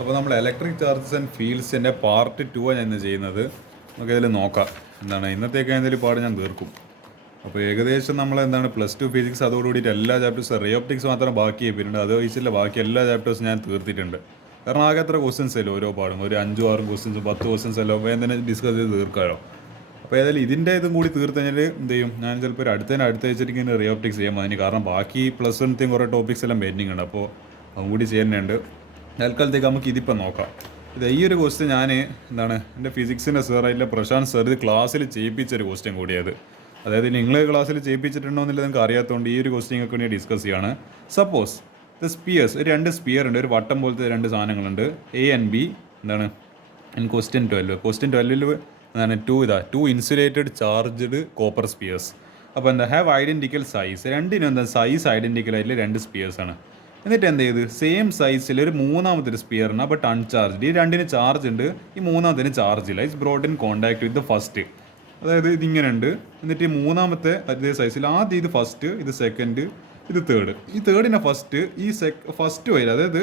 അപ്പോൾ നമ്മൾ electric charges and ഫീൽഡ്സിൻ്റെ part 2 ആണ് ഇന്ന് ചെയ്യുന്നത്. നമുക്കതിൽ നോക്കാം. ഇന്നത്തേക്ക് എന്തെങ്കിലും പാട് ഞാൻ തീർക്കും. അപ്പോൾ ഏകദേശം നമ്മൾ +2 ഫിസിക്സ് അതോടുകൂടിയിട്ട് എല്ലാ ചാപ്റ്റേഴ്സും റേ ഓപ്റ്റിക്സ് മാത്രം ബാക്കി ചെയ്തിട്ടുണ്ട്. അത് ഒഴിച്ചില്ല ബാക്കി എല്ലാ ചാപ്റ്റേഴ്സും ഞാൻ തീർത്തിട്ടുണ്ട്. കാരണം ആകെ അത്ര ക്വസ്റ്റ്യൻസ് അല്ലോ ഓരോ പാടും, ഒരു 5-6 ക്വസ്റ്റ്യൻസ് 10 ക്വസ്റ്റ്യൻസ് അല്ലോ അപ്പോൾ തന്നെ ഡിസ്കസ് ചെയ്ത് തീർക്കാമല്ലോ. അപ്പോൾ ഏതായാലും ഇതിൻ്റെ ഇതും കൂടി തീർത്ത് കഴിഞ്ഞാൽ എന്ത് ചെയ്യും, ഞാൻ ചിലപ്പോൾ ഒരു അടുത്ത വെച്ചിട്ട് റേ ഓപ്റ്റിക്സ് ചെയ്യാൻ അതിന് കാരണം ബാക്കി +1 കുറേ ടോപ്പിക്സ് എല്ലാം പെൻഡിങ് ഉണ്ട്. അപ്പോൾ അതും കൂടി ചെയ്യുന്നുണ്ട്. തൽക്കാലത്തേക്ക് നമുക്ക് ഇതിപ്പോൾ നോക്കാം. ഈ ഒരു ക്വസ്റ്റ്യൻ ഞാൻ എൻ്റെ ഫിസിക്സിൻ്റെ സാറായിട്ടുള്ള പ്രശാന്ത് സാർ ഇത് ക്ലാസ്സിൽ ചെയ്യിപ്പിച്ചൊരു ക്വസ്റ്റ്യൻ കൂടിയത്. അതായത് നിങ്ങൾ ക്ലാസ്സിൽ ചെയ്യിപ്പിച്ചിട്ടുണ്ടോ എന്നുള്ളത് നിങ്ങൾക്ക് അറിയാത്തതുകൊണ്ട് ഈ ഒരു ക്വസ്റ്റ്യൻ നിങ്ങൾക്ക് വേണ്ടി ഡിസ്കസ് ചെയ്യാണ്. സപ്പോസ് ദ സ്പിയേഴ്സ്, രണ്ട് സ്പിയർ ഉണ്ട്, ഒരു വട്ടം പോലത്തെ രണ്ട് സാധനങ്ങളുണ്ട്, A and B. Question 12 two insulated charged copper spheres. അപ്പോൾ ഹാവ് ഐഡൻറ്റിക്കൽ സൈസ്. രണ്ടിനും സൈസ് ഐഡൻറ്റിക്കൽ ആയിട്ടുള്ള രണ്ട് സ്പിയേഴ്സാണ്. എന്നിട്ട് എന്ത് ചെയ്ത് സെയിം സൈസിൽ ഒരു മൂന്നാമത്തെ ഒരു സ്പിയറിന് ബട്ട് അൺചാർജ്ഡ്. ഈ രണ്ടിന് ചാർജ് ഉണ്ട്, ഈ മൂന്നാമത്തിന് ചാർജ് ഇല്ല. It's brought in contact with the first. അതായത് ഇതിങ്ങനെ ഉണ്ട്. എന്നിട്ട് ഈ മൂന്നാമത്തെ അതേ സൈസിൽ ആദ്യം ഇത് ഫസ്റ്റ്, ഇത് സെക്കൻഡ്, ഇത് തേർഡ്. ഈ തേർഡിനെ ഫസ്റ്റ്, ഈ ഫസ്റ്റ് വരെ, അതായത്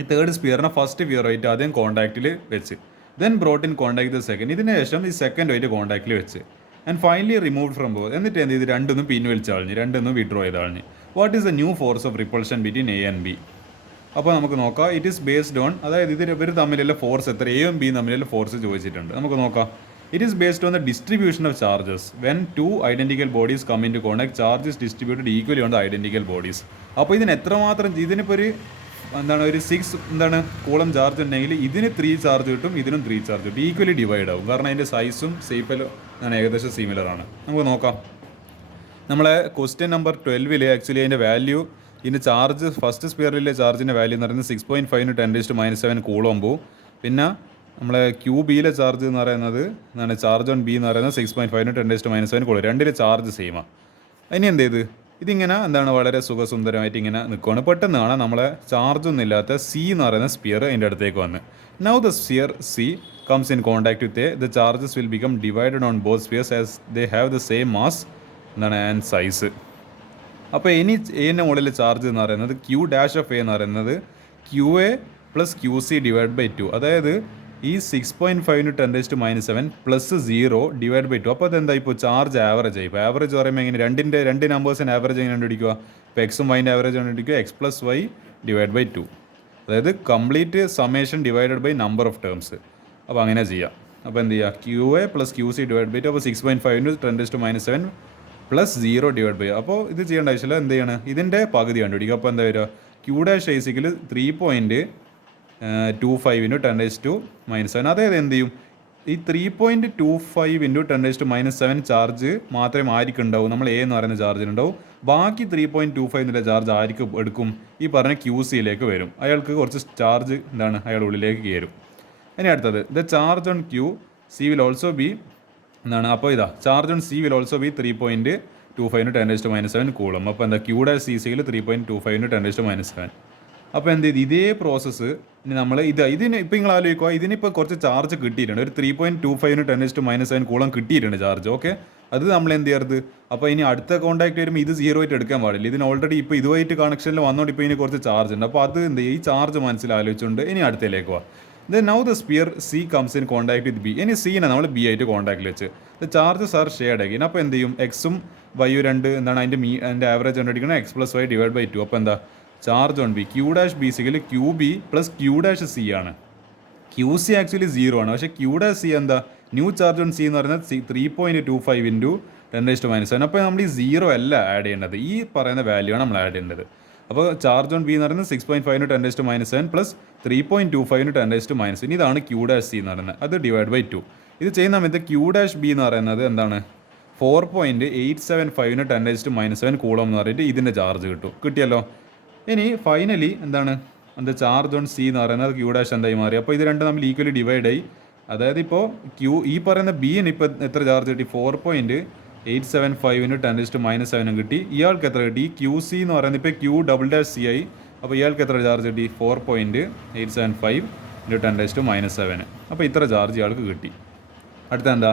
ഈ തേർഡ് സ്പിയറിനെ ഫസ്റ്റ് സ്പിയറായിട്ട് ആദ്യം കോൺടാക്റ്റിൽ വെച്ച്, then brought in contact the second. ഇതിന് ശേഷം ഈ സെക്കൻഡ് ആയിട്ട് കോൺടാക്റ്റിൽ വെച്ച് and finally remove from both. എന്നിട്ട് എന്ത് ചെയ്ത് രണ്ടൊന്നും പിൻവലിച്ച് കളഞ്ഞ്, രണ്ടൊന്നും വിഡ്രോ ചെയ്ത് കളഞ്ഞ്. What is the new force of repulsion between A and B? അപ്പോൾ നമുക്ക് നോക്കാം. ഇറ്റ് ഈസ് ബേസ്ഡ് ഓൺ, അതായത് ഇവർ തമ്മിലുള്ള ഫോഴ്സ് എത്ര, എയും ബിയും തമ്മിലുള്ള ഫോഴ്സ് ചോദിച്ചിട്ടുണ്ട്. നമുക്ക് നോക്കാം. It is based on the distribution of charges when two identical bodies come in to contact. Charges distributed equally on the identical bodies. അപ്പോൾ ഇതിന് എത്രമാത്രം, ഇതിനിപ്പോൾ ഒരു ഒരു 6 കൂളം ചാർജ് ഉണ്ടെങ്കിൽ ഇതിന് 3 ചാർജ് കിട്ടും, ഇതിനും 3 ചാർജ് കിട്ടും. ഈക്വലി ഡിവൈഡ് ആവും, കാരണം അതിൻ്റെ സൈസും ഷേപ്പലും ഏകദേശം സിമിലറാണ്. നമുക്ക് നോക്കാം. നമ്മളെ ക്വസ്റ്റ്യൻ നമ്പർ 12 ആക്ച്വലി അതിൻ്റെ വാല്യൂ, ഇതിൻ്റെ ചാർജ് ഫസ്റ്റ് സ്പിയറിലെ ചാർജിൻ്റെ വാല്യൂ എന്ന് പറയുന്നത് 6.5 × 10⁻⁷ കൂളോമ്പു. പിന്നെ നമ്മളെ QBയിലെ ചാർജ് എന്ന് പറയുന്നത് ചാർജ് ഓൺ ബി എന്ന് പറയുന്നത് 6.5 × 10⁻⁷ കൂളം. രണ്ടിലെ ചാർജ് സെയിമാണ്. ഇനി എന്ത് ചെയ്ത് ഇതിങ്ങനെ വളരെ സുഖസുന്ദരമായിട്ട് ഇങ്ങനെ നിൽക്കുകയാണ്. പെട്ടെന്ന് കാണാൻ നമ്മളെ ചാർജൊന്നും ഇല്ലാത്ത സി എന്ന് പറയുന്ന സ്പിയർ അതിൻ്റെ അടുത്തേക്ക് വന്ന്. Now the sphere C comes in contact with A, the charges will become divided on both spheres as they have the same mass and size. അപ്പോൾ ഇനി എൻ്റെ മുകളിൽ ചാർജ് എന്ന് പറയുന്നത് Q' ഓഫ് എ എന്ന് പറയുന്നത് QA + QC /2. അതായത് ഈ 6.5 × 10⁻⁷ +0 /2. അപ്പോൾ അതെന്താ, ഇപ്പോൾ ചാർജ് ആവറേജ് ആയി. ഇപ്പോൾ ആവറേജ് പറയുമ്പോൾ എങ്ങനെ, രണ്ട് നമ്പേഴ്സിന് ആവറേജ് എങ്ങനെ കണ്ടുപിടിക്കുക? ഇപ്പോൾ എക്സും വൈൻ്റെ ആവറേജ് കണ്ടുപിടിക്കുക, x + y /2. അതായത് complete summation divided by number of terms. അപ്പോൾ അങ്ങനെ ചെയ്യാം. അപ്പോൾ എന്ത് ചെയ്യുക, QA + QC /2. അപ്പോൾ 6.5 × 10⁻⁷ +0 /2. അപ്പോൾ ഇത് ചെയ്യേണ്ട ആവശ്യമില്ല. എന്ത് ചെയ്യണം, ഇതിൻ്റെ പകുതി കണ്ടുപിടിക്കുക. അപ്പോൾ എന്താ വരിക, Q' 3.25 × 10⁻⁷. അതായത് എന്ത് ചെയ്യും, ഈ 3.25 × 10⁻⁷ ചാർജ് മാത്രമേ ആർക്കും ഉണ്ടാവും, നമ്മൾ എ എന്ന് പറയുന്ന ചാർജിനുണ്ടാവും. ബാക്കി 3.25 എന്നുള്ള ചാർജ് ആർക്ക് എടുക്കും, ഈ പറഞ്ഞ QCയിലേക്ക് വരും. അയാൾക്ക് കുറച്ച് ചാർജ് അയാൾ ഉള്ളിലേക്ക് കയറും. ഇനി അടുത്തത്, the charge on QC will also be അപ്പോൾ charge on C will also be 3.25 × 10⁻⁷ coulomb. അപ്പോൾ എന്താ, Q' CCയിൽ 3.25 × 10⁻⁷. അപ്പോൾ എന്ത് ചെയ്ത് ഇതേ പ്രോസസ്സ് ഇനി നമ്മൾ ഇതിന് ഇപ്പോൾ നിങ്ങൾ ആലോചിക്കുക, ഇതിനിപ്പോൾ കുറച്ച് ചാർജ് കിട്ടിയിട്ടുണ്ട്, ഒരു 3.25 × 10⁻⁷ കൂളം കിട്ടിയിട്ടുണ്ട് ചാർജ്. ഓക്കെ, അത് നമ്മൾ എന്ത് ചെയ്യരുത്. അപ്പോൾ ഇനി അടുത്ത കോൺടാക്ട് വരുമ്പോൾ ഇത് 0 ആയിട്ട് എടുക്കാൻ പാടില്ല. ഇതിന് ഓൾറെഡി ഇപ്പോൾ ഇതുമായിട്ട് കണക്ഷനിൽ വന്നുകൊണ്ട് ഇപ്പോൾ ഇനി കുറച്ച് ചാർജ് ഉണ്ട്. അപ്പോൾ അത് എന്ത് ചെയ്യുക, ഈ ചാർജ് മനസ്സിലാലോചിച്ചുകൊണ്ട് ഇനി അടുത്തേക്ക് പോവാം. Now the sphere C comes in contact with B. ഇനി സീനെ നമ്മൾ ബി ആയിട്ട് കോൺടാക്റ്റിൽ വെച്ച് the charges are shared again. അപ്പോൾ എന്ത് ചെയ്യും, എക്സും വൈയും രണ്ട് അതിൻ്റെ ആവറേജ് കണ്ടുപിടിക്കണം, x + y /2. അപ്പോൾ എന്താ, charge on B Q' BC QB + Q' C ആണ്. QC ആക്ച്വലി 0 ആണ്, പക്ഷേ Q' C എന്താ, ന്യൂ ചാർജ് ഓൺ സി എന്ന് പറയുന്നത് 3.25 × 10⁻⁷. അപ്പോൾ നമ്മൾ ഈ 0 അല്ല ആഡ് ചെയ്യേണ്ടത്, ഈ പറയുന്ന വാല്യൂ ആണ് നമ്മൾ ആഡ് ചെയ്യേണ്ടത്. അപ്പോൾ ചാർജ് ഓൺ ബി എന്ന് പറയുന്നത് 6.5 × 10⁻⁷ +3.25 × 10⁻⁷. ഇനി ഇതാണ് Q' C എന്ന് പറയുന്നത്, അത് /2. ഇത് ചെയ്യുന്ന സമയത്ത് Q' B എന്ന് പറയുന്നത് എന്താണ്, 4.875 × 10⁻⁷ കൂളം എന്ന് പറഞ്ഞിട്ട് ഇതിൻ്റെ ചാർജ് കിട്ടിയല്ലോ. ഇനി ഫൈനലി എന്താ ചാർജ് ഓൺ സി എന്ന് പറയുന്നത് Q' എന്തായി മാറി. അപ്പോൾ ഇത് രണ്ട് നമ്മൾ ഈക്വലി ഡിവൈഡ് ആയി. അതായത് ഇപ്പോൾ ഈ പറയുന്ന ബിന് ഇപ്പോൾ എത്ര ചാർജ് കിട്ടി, 4.875 × 10⁻⁷ കിട്ടി. ഇയാൾക്ക് എത്ര കിട്ടി, QC എന്ന് പറയുന്നത് ഇപ്പോൾ Q'' C ആയി. അപ്പോൾ ഇയാൾക്ക് എത്ര ചാർജ് കിട്ടി, 4.875 × 10⁻⁷. അപ്പോൾ ഇത്ര ചാർജ് ഇയാൾക്ക് കിട്ടി. അടുത്ത എന്താ,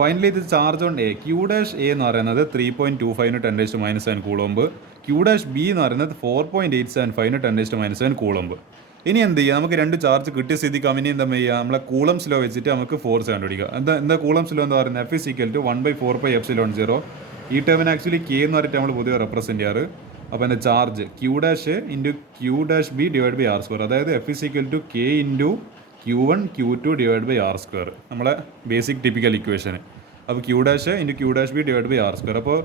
ഫൈനലി ഇത് charge on A Q' A എന്ന് പറയുന്നത് 3.25 × 10⁻⁷ കൂളോമ്പ്. Q' B എന്ന് പറയുന്നത് 4.875 × 10⁻⁷ കൂളോമ്പ്. ഇനി എന്ത് ചെയ്യുക, നമുക്ക് രണ്ട് ചാർജ് കിട്ടിയ സ്ഥിതിക്ക് അവന് എന്താ ചെയ്യുക, നമ്മളെ കൂളംസ് ലോ വെച്ചിട്ട് നമുക്ക് ഫോഴ്സ് കണ്ടുപിടിക്കുക. എന്താ കൂളംസ് ലോ എന്ന് പറയുന്നത് എഫ് ഇസ് ഈക്വൽ ടു 1/4πε0. ഈ ടേമിന് ആക്ച്വലി കെ എന്ന് പറഞ്ഞിട്ട് നമ്മൾ പൊതുവെ റെപ്രസെൻറ്റ് ചെയ്യാറ്. അപ്പോൾ എന്താ charge Q dash into Q dash B divide by R square, അതായത് F is equal to K into Q1 Q2 divide by R square, നമ്മളെ ബേസിക് ടിപ്പിക്കൽ ഇക്വേഷന്. അപ്പോൾ Q dash into Q dash B divide by R square. അപ്പോൾ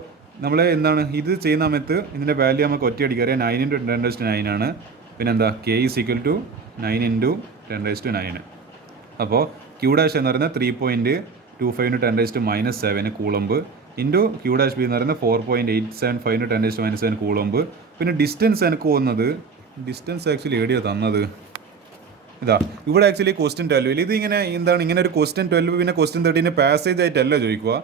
നമ്മൾ എന്താണ് ഇത് ചെയ്യുന്ന സമയത്ത് ഇതിൻ്റെ വാല്യൂ നമുക്ക് ഒറ്റയടിക്ക് അറിയാം, 9 × 10⁻⁹ ആണ്. പിന്നെന്താ കെ ഈസ് ഈക്വൽ ടു 9 × 10⁻⁹. അപ്പോൾ ക്യൂ ഡാഷ് എന്ന് പറയുന്നത് 3.25 × 10⁻⁻7 coulomb into Q dash B എന്ന് പറയുന്നത് 4.875 × 10⁻⁻7 കൂളമ്പ്. പിന്നെ ഡിസ്റ്റൻസ് എനിക്ക് പോകുന്നത്, ഡിസ്റ്റൻസ് ആക്ച്വലി എവിടെയോ തന്നത് ഇതാ ഇവിടെ ആക്ച്വലി ക്വസ്റ്റ്യൻ 12 ഇത് ഇങ്ങനെ എന്താണ് ഇങ്ങനെ ഒരു ക്വസ്റ്റ്യൻ 12 പിന്നെ ക്വസ്റ്റ്യൻ 13 പാസേജ് ആയിട്ടല്ല ചോദിക്കുക.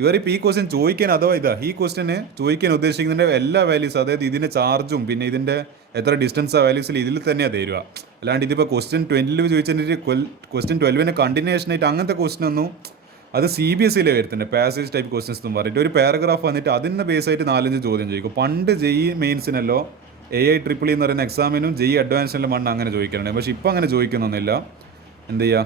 ഇവരിപ്പോൾ ഈ ക്വസ്റ്റ്യൻ ചോദിക്കാൻ അഥവാ ഈ ക്വസ്റ്റ്യന് ചോദിക്കാൻ ഉദ്ദേശിക്കുന്നതിൻ്റെ എല്ലാ വാല്യൂസ്, അതായത് ഇതിൻ്റെ ചാർജും പിന്നെ ഇതിൻ്റെ എത്ര ഡിസ്റ്റൻസ് ആ വാല്യൂസിൽ ഇതിൽ തന്നെയാണ് തരിക. അല്ലാണ്ട് ഇതിപ്പോൾ ക്വസ്റ്റ്യൻ 12 ചോദിച്ചിട്ട് ക്വസ്റ്റ്യൻ 12 കണ്ടിന്യൂഷൻ ആയിട്ട് അങ്ങനത്തെ ക്വസ്റ്റ്യൻ ഒന്നും അത് CBSE വരുത്തുന്നുണ്ട്. പാസേജ് ടൈപ്പ് ക്വസ്റ്റ്യൻസ് എന്ന് പറഞ്ഞിട്ട് ഒരു പാരഗ്രാഫ് വന്നിട്ട് അതിൻ്റെ ബേസ് ആയിട്ട് 4-5 ചോദ്യം ചോദിക്കും. പണ്ട് JEE മെയിൻസിനല്ലോ AI-EEE എന്ന് പറയുന്ന എക്സാമിനും JEE അഡ്വാൻസിലും മണ്ണ് അങ്ങനെ ചോദിക്കുന്നുണ്ട്. പക്ഷേ ഇപ്പോൾ അങ്ങനെ ചോദിക്കുന്നൊന്നുമില്ല. എന്ത് ചെയ്യുക,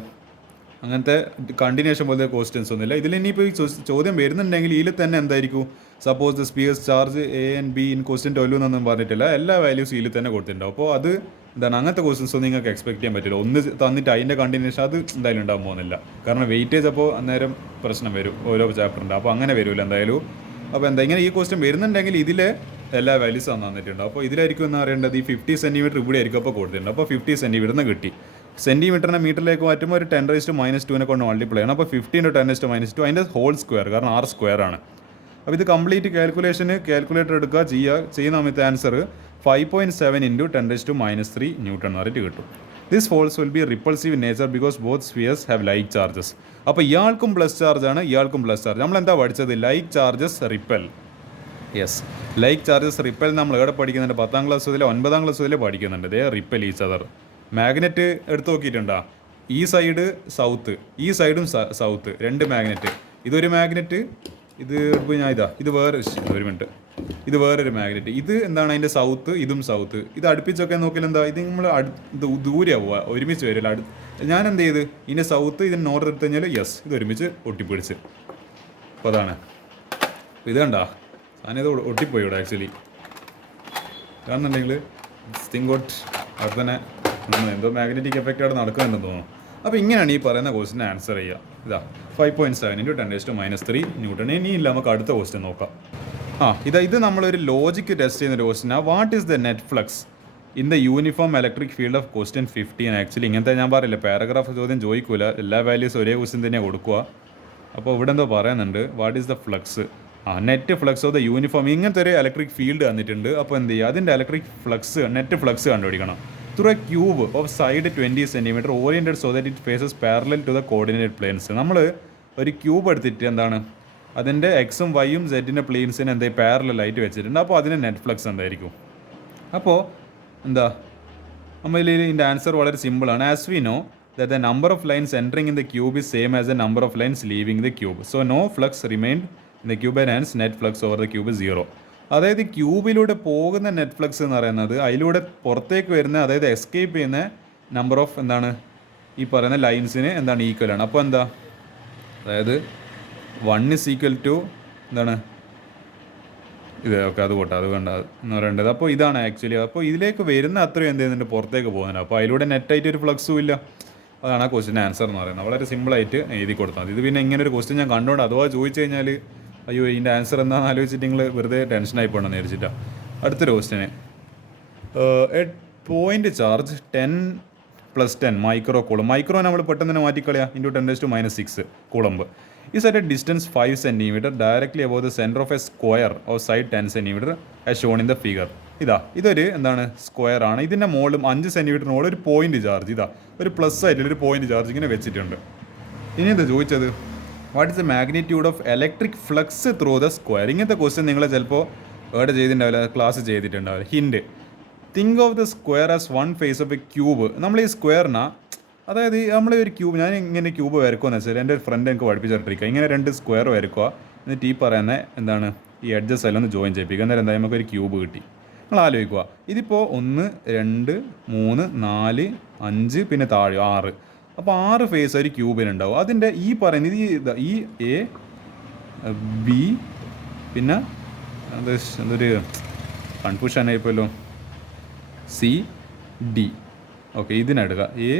അങ്ങനത്തെ കണ്ടിന്യൂഷൻ പോലത്തെ ക്വസ്റ്റ്യൻസ് ഒന്നുമില്ല. ഇതിൽ ഇനിയിപ്പോൾ ഈ ചോദ്യം വരുന്നുണ്ടെങ്കിൽ ഇതിൽ തന്നെ എന്തായിരിക്കും, suppose the spheres charge A and B in question 12 എന്നൊന്നും പറഞ്ഞിട്ടില്ല, എല്ലാ വാല്യൂസ് ഇതിൽ തന്നെ കൊടുത്തിട്ടുണ്ടാവും. അപ്പോൾ അത് എന്താണ് അങ്ങനത്തെ ക്വസ്റ്റ്യൻസ് ഒന്നും നിങ്ങൾക്ക് എക്സ്പെക്ട് ചെയ്യാൻ പറ്റില്ല. ഒന്ന് തന്നിട്ട് അതിൻ്റെ കണ്ടിന്യൂഷൻ അത് എന്തായാലും ഉണ്ടാകാൻ പോകുന്നില്ല. കാരണം വെയിറ്റേജ് അപ്പോൾ അന്നേരം പ്രശ്നം വരും ഓരോ ചാപ്റ്ററിൻ്റെ. അപ്പോൾ അങ്ങനെ വരില്ല എന്തായാലും. അപ്പോൾ എന്താ ഇങ്ങനെ ഈ ക്വസ്റ്റ്യൻ വരുന്നുണ്ടെങ്കിൽ ഇതിൽ എല്ലാ വാല്യൂസ് തന്നിട്ടുണ്ട്. അപ്പോൾ ഇതിലായിരിക്കും എന്ന് പറയേണ്ടത് ഈ 50 സെൻറ്റിമീറ്റർ ഇവിടെ ആയിരിക്കും അപ്പോൾ കൊടുത്തിട്ടുണ്ട്. അപ്പോൾ 50 സെൻറ്റിമീറ്ററിന് കിട്ടി. സെൻറ്റിമീറ്ററിനെ മീറ്ററിലേക്ക് മാറ്റുമ്പോൾ ഒരു 10⁻⁻2 കൊണ്ട് മൾട്ടിപ്ലൈ ചെയ്യണം. അപ്പോൾ 50 × 10⁻², അതിൻ്റെ ഹോൾ സ്ക്വയർ, കാരണം R സ്ക്വയർ ആണ്. അപ്പോൾ ഇത് കംപ്ലീറ്റ് കാൽക്കുലേറ്റർ എടുക്കുക, ചെയ്യുന്ന സമയത്ത് ആൻസർ 5.7 × 10⁻³ ന്യൂട്ടൺ എന്ന് പറഞ്ഞിട്ട് കിട്ടും. This force will be repulsive in nature because both spheres have like charges. അപ്പോൾ ഇയാൾക്കും പ്ലസ് ചാർജ് ആണ്, ഇയാൾക്കും പ്ലസ് ചാർജ്. നമ്മളെന്താ പഠിച്ചത്, like charges ripple. Yes, like charges ripple നമ്മൾ എവിടെ പഠിക്കുന്നുണ്ട്, 10ാം ക്ലാസ് മുതൽ 9ാം ക്ലാസ് മുതൽ പഠിക്കുന്നുണ്ട്. ദേ റിപ്പൽ ഈച്ച് അതർ. മാഗ്നറ്റ് എടുത്ത് നോക്കിയിട്ടുണ്ടോ, ഈ സൈഡ് സൗത്ത്, ഈ സൈഡും സൗത്ത്, രണ്ട് മാഗ്നറ്റ്. ഇതൊരു മാഗ്നറ്റ്, ഇത് ഇപ്പോൾ ഞാൻ ഇത് വേറെ ഒരു മിനിറ്റ്, ഇത് വേറൊരു മാഗ്നറ്റ്. ഇത് എന്താണ് അതിൻ്റെ സൗത്ത്, ഇതും സൗത്ത്. ഇത് അടുപ്പിച്ചൊക്കെ നോക്കിയാൽ എന്താ, ഇത് നമ്മൾ ദൂരെ പോവുക, ഒരുമിച്ച് വരില്ല. ഞാൻ എന്ത് ചെയ്ത് ഇതിൻ്റെ സൗത്ത് ഇതിന് നോർത്ത് എടുത്തു കഴിഞ്ഞാൽ യെസ് ഇത് ഒരുമിച്ച് ഒട്ടിപ്പിടിച്ച്. അപ്പോൾ അതാണ് ഇത് കണ്ടാ സാധനം, ഇത് ഒട്ടിപ്പോയി ഇവിടെ ആക്ച്വലി. കാണുന്നുണ്ടെങ്കിൽ തിങ്കോട്ട് അവിടെ തന്നെ എന്തോ മാഗ്നറ്റിക് എഫക്റ്റ് അവിടെ നടക്കുന്നുണ്ടെന്ന് തോന്നുന്നു. അപ്പോൾ ഇങ്ങനെയാണ് ഈ പറയുന്ന ക്വസ്റ്റിന് ആൻസർ ചെയ്യുക. ഇതാ 5.7 × 10⁻³ ന്യൂട്ടൺ. ഇനിയില്ല, നമുക്ക് അടുത്ത ക്വസ്റ്റ്യൻ നോക്കാം. ഇത് നമ്മളൊരു ലോജിക്ക് ടെസ്റ്റ് ചെയ്യുന്നൊരു ക്വസ്റ്റ്യനാണ്. What is the net flux in the uniform electric field of question 15? Actually ഇങ്ങനത്തെ ഞാൻ പറയില്ല, പാരഗ്രാഫ് ചോദ്യം ചോദിക്കൂല, എല്ലാ വാല്യൂസ് ഒരേ ക്വസ്റ്റ്യൻ തന്നെയാണ് കൊടുക്കുക. അപ്പോൾ ഇവിടെ എന്തോ പറയുന്നുണ്ട്, what is the flux, net flux of the uniform. ഇങ്ങനത്തെ ഒരു ഇലക്ട്രിക് ഫീൽഡ് തന്നിട്ടുണ്ട്. അപ്പോൾ എന്ത് ചെയ്യുക, അതിൻ്റെ ഇലക്ട്രിക് ഫ്ലക്സ്, നെറ്റ് ഫ്ലക്സ് കണ്ടുപിടിക്കണം. Through a cube of side 20 centimetre oriented so that it faces parallel to the coordinate planes. നമ്മൾ ഒരു ക്യൂബ് എടുത്തിട്ട് എന്താണ് അതിൻ്റെ എക്സും വൈയും സെറ്റിൻ്റെ പ്ലെയിൻസിന് എന്താ പാരലായിട്ട് വെച്ചിട്ടുണ്ട്. അപ്പോൾ അതിൻ്റെ നെറ്റ് ഫ്ലക്സ് എന്തായിരിക്കും? അപ്പോൾ എന്താ നമ്മൾ ഇതിൻ്റെ ആൻസർ വളരെ സിമ്പിളാണ്. As we know that the number of lines entering in the cube is same as the number of lines leaving the cube. So no flux remained in the cube and hence net flux over the cube is 0. അതായത് ക്യൂബിലൂടെ പോകുന്ന net flux എന്ന് പറയുന്നത് അതിലൂടെ പുറത്തേക്ക് വരുന്ന, അതായത് escape ചെയ്യുന്ന number of എന്താണ് ഈ പറയുന്ന ലൈൻസിന് എന്താണ് ഈക്വൽ ആണ്. അപ്പോൾ എന്താ, അതായത് 1 is equal to എന്താണ് ഇത്, ഓക്കെ അത് പോട്ടെ, അത് വേണ്ട എന്ന് പറയേണ്ടത്. അപ്പോൾ ഇതാണ് ആക്ച്വലി. അപ്പോൾ ഇതിലേക്ക് വരുന്ന അത്രയും എന്ത് ചെയ്യുന്നുണ്ട്, പുറത്തേക്ക് പോകുന്നുണ്ട്. അപ്പോൾ അതിലൂടെ നെറ്റായിട്ട് ഒരു ഫ്ലക്സും ഇല്ല. അതാണ് ആ ക്വസ്റ്റിൻ്റെ ആൻസർ എന്ന് പറയുന്നത്. വളരെ സിമ്പിളായിട്ട് എഴുതി കൊടുത്താൽ. ഇത് പിന്നെ ഇങ്ങനെ ഒരു ക്വസ്റ്റ്യൻ ഞാൻ കണ്ടുകൊണ്ട് അഥവാ ചോദിച്ചു കഴിഞ്ഞാൽ അയ്യോ ഇതിൻ്റെ ആൻസർ എന്താണെന്ന് ആലോചിച്ചിട്ട് നിങ്ങൾ വെറുതെ ടെൻഷനായി പോകണമെന്ന് വിചാരിച്ചിട്ടാണ്. അടുത്തൊരു question, A point charge 10 + 10 micro coulomb. Micro നമ്മൾ പെട്ടെന്ന് തന്നെ മാറ്റിക്കളയാം, × 10⁻⁻6 coulomb. is at a distance 5 cm directly above the center of a square of side 10 cm as shown in the figure. ഇതൊരു എന്താണ് സ്ക്വയർ ആണ്. ഇതിൻ്റെ മുകളിലും 5 സെൻറ്റിമീറ്റർ മുകളിൽ ഒരു പോയിന്റ് ചാർജ്, ഒരു പ്ലസ് ആയിട്ടുള്ളൊരു പോയിന്റ് ചാർജ് ഇങ്ങനെ വെച്ചിട്ടുണ്ട്. ഇനി എന്താ ചോദിച്ചത്, what is the magnitude of electric flux through the square. ഇങ്ങനത്തെ ക്വസ്റ്റ്യൻ നിങ്ങൾ ചിലപ്പോൾ എവിടെ ചെയ്തിട്ടുണ്ടാവില്ല, ക്ലാസ് ചെയ്തിട്ടുണ്ടാവില്ല. Hint, think of the square as one face of a cube. നമ്മൾ ഈ സ്ക്വയറിനാ, അതായത് നമ്മൾ ഒരു ക്യൂബ്, ഞാൻ ഇങ്ങനെ ക്യൂബ് വരക്കുമെന്ന് വെച്ചാൽ എൻ്റെ ഒരു ഫ്രണ്ട് എനിക്ക് പഠിപ്പിച്ചിട്ടിരിക്കുക, ഇങ്ങനെ 2 സ്ക്വയർ വരക്കുക, എന്നിട്ട് ഈ പറയുന്ന എന്താണ് ഈ എഡ്ജസ് എല്ലാം ഒന്ന് ജോയിൻ ചെയ്യിപ്പിക്കുക, അന്നേരം എന്താ നമുക്കൊരു ക്യൂബ് കിട്ടി. നിങ്ങൾ ആലോചിക്കുക, ഇതിപ്പോൾ 1 2 3 4 5 പിന്നെ താഴെ 6. അപ്പോൾ 6 ഫേസ് ഒരു ക്യൂബിനുണ്ടാവും. അതിൻ്റെ ഈ പറയുന്നത് ഈ എ ബി പിന്നെ എന്തൊരു കൺഫ്യൂഷൻ ആയിപ്പോയല്ലോ, സി ഡി. ഓക്കെ, ഇതിനെടുക്കുക എ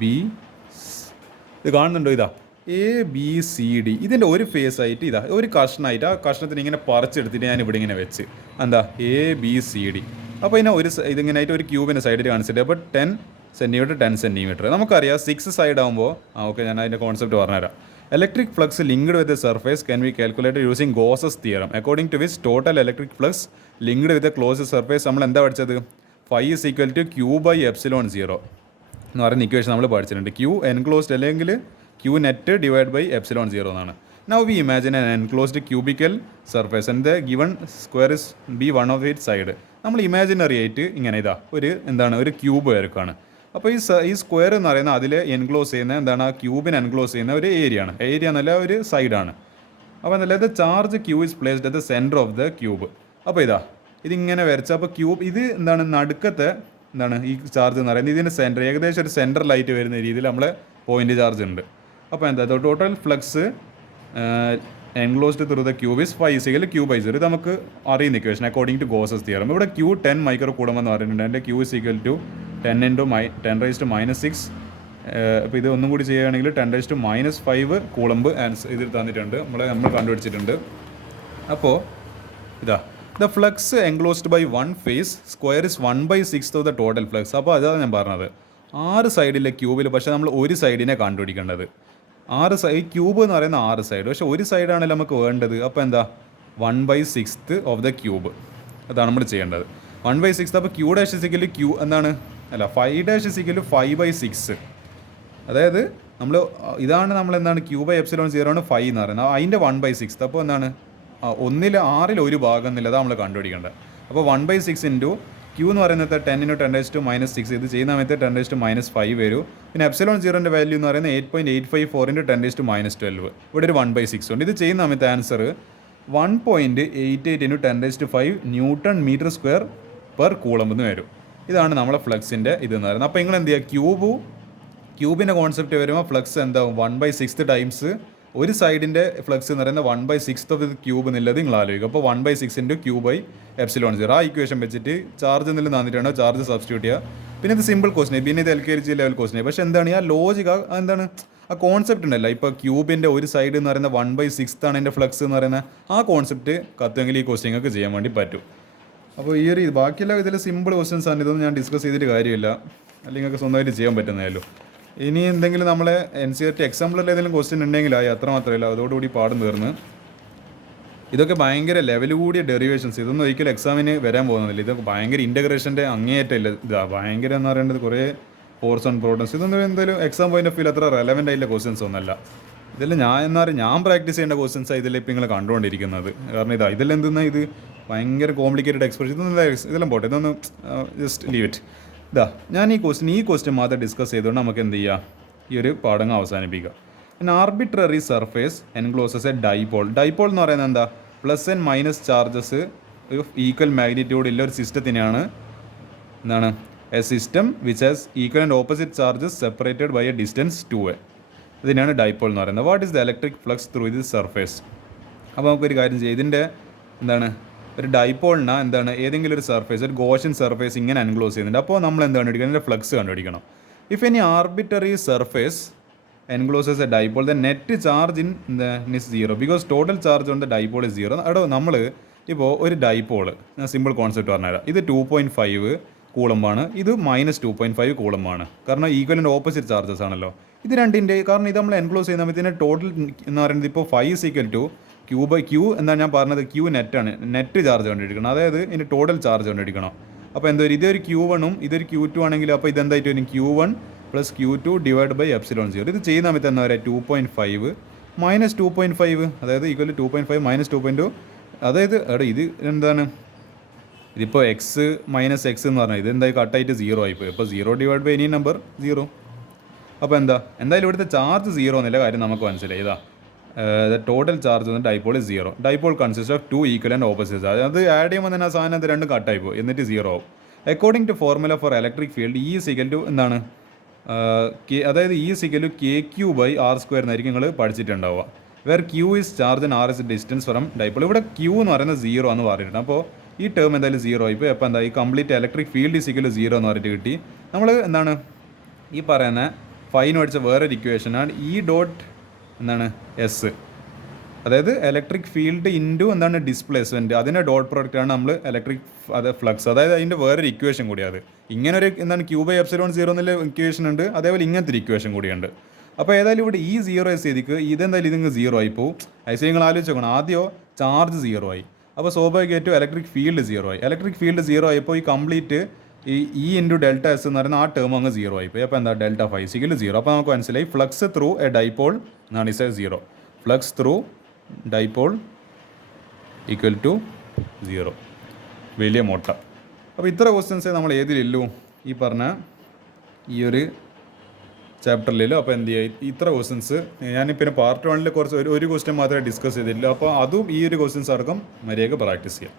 ബി, ഇത് കാണുന്നുണ്ടോ? ഇതാ എ ബി സി ഡി. ഇതിൻ്റെ ഒരു ഫേസ് ആയിട്ട് ഇതാ ഒരു കഷ്ണമായിട്ട്, ആ കഷ്ണത്തിന് ഇങ്ങനെ പറിച്ചെടുത്തിട്ട് ഞാൻ ഇവിടെ ഇങ്ങനെ വെച്ച് എന്താ എ ബി സി ഡി. അപ്പോൾ ഇതിനെ ഇതിങ്ങനെ ആയിട്ട് ഒരു ക്യൂബിൻ്റെ സൈഡിൽ കാണിച്ചിട്ട്, അപ്പോൾ 10 സെൻറ്റിമീറ്റർ 10 സെൻറ്റിമീറ്റർ. നമുക്കറിയാം 6 സൈഡ് ആകുമ്പോൾ ഓക്കെ, ഞാൻ അതിൻ്റെ കോൺസെപ്റ്റ് പറഞ്ഞുതരാം. Electric flux linked with surface can be calculated using Gauss's theorem according to which total electric flux linked with close surface നമ്മൾ എന്താ പഠിച്ചത്? Phi is equal to Q by epsilon 0 എന്ന് പറയുന്ന equation നമ്മൾ പഠിച്ചിട്ടുണ്ട്. ക്യൂ എൻക്ലോസ്ഡ് അല്ലെങ്കിൽ Q net divide by epsilon 0 എന്നാണ്. Now we imagine an enclosed cubical surface and the given square is be one of it side. നമ്മൾ imaginary ആയിട്ട് ഇങ്ങനെ ഇതാ ഒരു ക്യൂബ് വരക്കാണ്. അപ്പോൾ ഈ സ്ക്വയർ എന്ന് പറയുന്നത് അതിൽ എൻക്ലോസ് ചെയ്യുന്ന എന്താണ്, ആ ക്യൂബിന് എൻക്ലോസ് ചെയ്യുന്ന ഒരു ഏരിയ എന്നല്ല ഒരു സൈഡാണ്. അപ്പോൾ എന്നല്ല the charge Q is placed at the centre of the cube. അപ്പോൾ ഇതിങ്ങനെ വരച്ച, അപ്പോൾ ക്യൂബ് ഇത് നടുക്കത്തെ ഈ ചാർജ് എന്ന് പറയുന്നത് ഇതിൻ്റെ സെൻറ്റർ ഏകദേശം ഒരു സെൻറ്റർ ലൈറ്റ് വരുന്ന രീതിയിൽ നമ്മളെ പോയിൻ്റ് ചാർജ് ഉണ്ട്. അപ്പോൾ total flux enclosed through the cube is 5 equal Q by 0. ഇത് നമുക്ക് അറിയുന്ന equation according to Gauss's theorem. ഇവിടെ ക്യൂ 10 മൈക്രോ കൂളം എന്ന് പറയുന്നുണ്ട്. എൻ്റെ ക്യൂ ഇസ് ഈക്വൽ ടു 10 × 10⁻⁶. അപ്പോൾ ഇത് ഒന്നും കൂടി ചെയ്യുകയാണെങ്കിൽ 10⁻⁵ കൂളമ്പ് ആൻസർ ഇതിൽ തന്നിട്ടുണ്ട്, നമ്മൾ കണ്ടുപിടിച്ചിട്ടുണ്ട്. അപ്പോൾ the flux enclosed by 1 face square is 1/6 of the total flux. അപ്പോൾ അതാണ് ഞാൻ പറഞ്ഞത്, 6 സൈഡിലെ ക്യൂബിൽ പക്ഷേ നമ്മൾ ഒരു സൈഡിനെ കണ്ടുപിടിക്കേണ്ടത്. ക്യൂബ് എന്ന് പറയുന്ന 6 സൈഡ്, പക്ഷേ ഒരു സൈഡാണല്ലോ നമുക്ക് വേണ്ടത്. അപ്പോൾ എന്താ 1/6 ഓഫ് ദ ക്യൂബ്, അതാണ് നമ്മൾ ചെയ്യേണ്ടത്. 1/6. അപ്പോൾ ക്യൂ ഡാഷ് ഇസിക്കൽ ക്യൂ എന്താണ്, അല്ല 5 ഡാഷ് ഇസിക്കൽ 5/6. അതായത് നമ്മൾ എന്താണ് ക്യൂ ബൈ എപ്സിലോൺ 0 ആണ് 5 എന്ന് പറയുന്നത്, അതിൻ്റെ 1/6. അപ്പോൾ എന്താണ് 6ൽ ഒരു ഭാഗം എന്നുള്ളത് നമ്മൾ കണ്ടുപിടിക്കേണ്ടത്. അപ്പോൾ 1/6 ഇൻറ്റു ക്യൂ എന്ന് പറയുന്നത് 10 × 10⁻⁶. ഇത് ചെയ്യുന്ന സമയത്ത് 10⁻⁵ വരും. പിന്നെ എപ്സിലോൺ 0ൻ്റെ വാല്യൂ എന്ന് പറയുന്നത് 8.854 × 10⁻12. ഇവിടെ ഒരു 1/6 ഉണ്ട്. ഇത് ചെയ്യുന്ന സമയത്ത് answer 1.88 × 10⁵ newton metre square per coulomb എന്ന് വരും. ഇതാണ് നമ്മളെ ഫ്ലക്സിൻ്റെ ഇതെന്ന് പറയുന്നത്. അപ്പോൾ നിങ്ങൾ എന്ത് ചെയ്യുക, ക്യൂബിൻ്റെ കോൺസെപ്റ്റ് വരുമ്പോൾ ഫ്ലക്സ് എന്താവും 1/6 ടൈംസ് ഒരു സൈഡിൻ്റെ ഫ്ലക്സ് എന്ന് പറയുന്നത് 1/6 ഓഫ് ദ ക്യൂബ് എന്നുള്ളത് നിങ്ങൾ ആലോചിക്കുക. അപ്പോൾ 1/6 ഇൻറ്റു ക്യൂ ബൈ എപ്സിലോൺ 0. ആ ഇക്വേഷൻ വെച്ചിട്ട് ചാർജ് എന്തെങ്കിലും തന്നിട്ടാണോ ചാർജ് സബ്സ്റ്റിറ്റ്യൂട്ട് ചെയ്യുക. പിന്നെ ഇത് സിമ്പിൾ ക്വസ്റ്റൻ, പിന്നെ ഇത് LKG ലെവൽ ക്വസ്റ്റൻ. പക്ഷേ എന്താണ് ആ ലോജിക്, എന്താണ് ആ കോൺസെപ്റ്റ് ഉണ്ടല്ലോ. ഇപ്പോൾ ക്യൂബിൻ്റെ ഒരു സൈഡ് എന്ന് പറയുന്നത് 1/6 ആണ് എൻ്റെ ഫ്ലക്സ് എന്ന് പറയുന്നത്, ആ കോൺസെപ്റ്റ് കത്തുമെങ്കിൽ ഈ ക്വസ്റ്റ്യങ്ങൾക്ക് ചെയ്യാൻ വേണ്ടി പറ്റും. അപ്പോൾ ബാക്കിയെല്ലാം ഇതിൽ സിമ്പിൾ ക്വസ്റ്റ്യൻസ് ആണ്, ഇതൊന്നും ഞാൻ ഡിസ്കസ് ചെയ്തിട്ട് കാര്യമില്ല, അല്ലെങ്കിൽ നിങ്ങൾക്ക് സ്വന്തമായിട്ട് ചെയ്യാൻ പറ്റുന്നതല്ലോ. ഇനി എന്തെങ്കിലും നമ്മളെ NCERT എക്സാമ്പിളിൽ ഏതെങ്കിലും ക്വസ്റ്റ്യൻ ഉണ്ടെങ്കിൽ അത്ര മാത്രമല്ല, അതോടുകൂടി പാടും തീർന്ന്. ഇതൊക്കെ ഭയങ്കര ലെവൽ കൂടിയ ഡെറിവേഷൻസ്, ഇതൊന്നും ഒരിക്കലും എക്സാമിന് വരാൻ പോകുന്നില്ല. ഇതൊക്കെ ഭയങ്കര ഇൻ്റഗ്രേഷൻ്റെ അങ്ങേയറ്റമില്ല, ഭയങ്കര എന്ന് പറയുന്നത് കുറേ ഫോർസ് ആൻഡ് പ്രോട്ടൻസ്. ഇതൊന്നും എന്തായാലും എക്സാം പോയിൻ്റ് ഓഫ് വ്യൂ അത്ര റെലവൻ്റ് ആയിട്ടുള്ള ക്വസ്റ്റ്യൻസ് ഒന്നുമല്ല. ഇതെല്ലാം ഞാൻ പ്രാക്ടീസ് ചെയ്യേണ്ട ക്വസ്റ്റ്യൻസാണ് ഇതിലിപ്പോൾ നിങ്ങൾ കണ്ടുകൊണ്ടിരിക്കുന്നത്. കാരണം ഇതെല്ലാം എന്തെന്നാൽ ഇത് ഭയങ്കര കോംപ്ലിക്കേറ്റഡ് എക്സ്പ്രഷൻ, ഇതെല്ലാം പോട്ടെ, ഇതൊന്നും ജസ്റ്റ് ലീവ് ഇറ്റ്. ഞാൻ ഈ ക്വസ്റ്റ്യൻ മാത്രം ഡിസ്കസ് ചെയ്തുകൊണ്ട് നമുക്ക് എന്ത് ചെയ്യുക, ഈ ഒരു പാഠങ്ങൾ അവസാനിപ്പിക്കുക. പിന്നെ arbitrary surface encloses a dipole. Dipole എന്ന് പറയുന്നത് എന്താ, plus and minus charges equal magnitude ഉള്ള ഒരു സിസ്റ്റത്തിനാണ് എന്താണ് a system which has equal and opposite charges separated by a distance 2a. ഇതിനാണ് ഡൈപോൾ എന്ന് പറയുന്നത്. What is the electric flux through this surface. അപ്പോൾ നമുക്കൊരു കാര്യം ചെയ്യാം, ഇതിൻ്റെ ഒരു ഡൈപോളിന് ഏതെങ്കിലും ഒരു സർഫേസ്, ഒരു ഗോഷ്യൻ സർഫേസ് ഇങ്ങനെ എൻക്ലോസ് ചെയ്യുന്നുണ്ട്. അപ്പോൾ നമ്മൾ എന്താണ് കണ്ടുപിടിക്കണം, ഇതിൻ്റെ ഫ്ലക്സ് കണ്ടുപിടിക്കണം. If any arbitrary surface encloses a dipole the net charge in is 0 because total charge on the dipole is 0. അവിടെ നമ്മൾ ഇപ്പോൾ ഒരു ഡൈപോള്, ഞാൻ സിമ്പിൾ കോൺസെപ്റ്റ് പറഞ്ഞുതരാം. ഇത് 2.5 കൂളമ്പാണ്, ഇത് -2.5 കൂളമ്പാണ്. കാരണം ഈക്വൽ ആൻഡ് ഓപ്പോസിറ്റ് ചാർജസ് ആണല്ലോ ഇത് രണ്ടിൻ്റെ. കാരണം ഇത് നമ്മൾ എൻക്ലോസ് ചെയ്യുന്ന സമയത്ത് ടോട്ടൽ എന്ന് പറയുന്നത് ഇപ്പോൾ 5 = Q എന്താണ് ഞാൻ പറഞ്ഞത്, ക്യൂ നെറ്റാണ്, നെറ്റ് ചാർജ് കണ്ടുപിടിക്കണം. അതായത് ഇതിൻ്റെ ടോട്ടൽ ചാർജ് കണ്ടുപിടിക്കണം. അപ്പോൾ ഇതൊരു Q1ഉം ഇതൊരു Q2 ആണെങ്കിൽ അപ്പോൾ ഇതെന്തായിട്ട് വരും, Q1 + Q2 divide by epsilon 0. ഇത് ചെയ്യുന്ന സമയത്ത് എന്താ പറയുക, 2.5 - 2.5 അതായത് ഈക്വൽ 2.5 - 2.2. അതായത് ഇത് എന്താണ്, ഇതിപ്പോൾ x - x എന്ന് പറഞ്ഞാൽ ഇത് എന്തായി കട്ടായിട്ട് 0 ആയിപ്പോയി. അപ്പോൾ 0 ഡിവൈഡ് ബൈ എനി നമ്പർ 0. അപ്പോൾ എന്തായാലും ഇവിടുത്തെ ചാർജ് 0 എന്നുള്ള കാര്യം നമുക്ക് മനസ്സിലായി. ദ ടോട്ടൽ ചാർജ് വന്ന് dipole is 0. Dipole consist of 2 equal and opposites. അത് ആഡ് ചെയ്യുമ്പോൾ തന്നെ ആ സാധനം അത് രണ്ടും കട്ടായി പോകും, എന്നിട്ട് 0 ആവും. According to formula for electric field E equal to എന്താണ്, അതായത് E equal to K Q by R square എന്നായിരിക്കും നിങ്ങൾ പഠിച്ചിട്ടുണ്ടാവുക. Where Q is charge and R is distance from dipole. ഇവിടെ ക്യൂ എന്ന് പറയുന്നത് 0 എന്ന് പറഞ്ഞിട്ടുണ്ട്. അപ്പോൾ ഈ ടേം എന്തായാലും 0 ആയിപ്പോൾ. അപ്പോൾ എന്താ, ഈ കംപ്ലീറ്റ് ഇലക്ട്രിക് ഫീൽഡ് ഇസ് സിക്കൽ 0 എന്ന് പറഞ്ഞിട്ട് കിട്ടി. നമ്മൾ എന്താണ് ഈ പറയുന്ന ഫൈൻ പഠിച്ച വേറൊരു ഇക്വേഷനാണ് ഇ ഡോട്ട് എന്താണ് എസ്, അതായത് ഇലക്ട്രിക് ഫീൽഡ് ഇൻറ്റു എന്താണ് ഡിസ്പ്ലേസ്മെൻറ്റ്, അതിൻ്റെ ഡോട്ട് പ്രോഡക്റ്റാണ് നമ്മൾ ഇലക്ട്രിക് അത് ഫ്ലക്സ്. അതായത് അതിൻ്റെ വേറൊരു ഇക്വേഷൻ കൂടിയാണ്. ഇങ്ങനെ ഒരു എന്താണ് ക്യൂ ബൈ എപ്സിലോൺ 0 എന്നുള്ള ഇക്വേഷൻ ഉണ്ട്, അതേപോലെ ഇങ്ങനത്തെ ഒരു ഇക്വേഷൻ കൂടിയുണ്ട്. അപ്പോൾ ഏതായാലും ഇവിടെ ഈ 0 സ്ഥിതിക്ക് ഇതെന്തായാലും ഇതിങ്ങ് 0 ആയിപ്പോവും. ഐസ് നിങ്ങൾ ആലോചിച്ച് നോക്കണം, ആദ്യം ചാർജ് 0 ആയി, അപ്പോൾ സ്വാഭാവികമായിട്ടും ഇലക്ട്രിക് ഫീൽഡ് 0 ആയി. ഇലക്ട്രിക് ഫീൽഡ് 0 ആയപ്പോൾ ഈ കംപ്ലീറ്റ് ഈ ഇ ഇൻറ്റു ഡെൽറ്റ എസ് എന്ന് പറയുന്ന ആ ടേം അങ്ങ് 0 ആയിപ്പോയി. അപ്പോൾ എന്താ, ഡെൽറ്റ ഫൈ സിക്കൽ 0. അപ്പോൾ നമുക്ക് മനസ്സിലായി ഫ്ലക്സ് ത്രൂ എ ഡൈപോൾ എന്നാണ് is 0. Flux through dipole equal to 0. വലിയ മോട്ട. അപ്പോൾ ഇത്ര ക്വസ്റ്റ്യൻസേ നമ്മൾ ഏതിലില്ലൂ, ഈ പറഞ്ഞ ഈ ഒരു ചാപ്റ്ററിലല്ലോ. അപ്പോൾ എന്ത് ചെയ്യുക, ഇത്ര ക്വസ്റ്റ്യൻസ് ഞാനിപ്പോൾ പാർട്ട് 1 കുറച്ച് ഒരു ക്വസ്റ്റ്യൻ മാത്രമേ ഡിസ്കസ് ചെയ്തില്ല. അപ്പോൾ അതും ഈ ഒരു ക്വസ്റ്റ്യൻസ് അടക്കം മര്യാദയ്ക്ക് പ്രാക്ടീസ് ചെയ്യാം.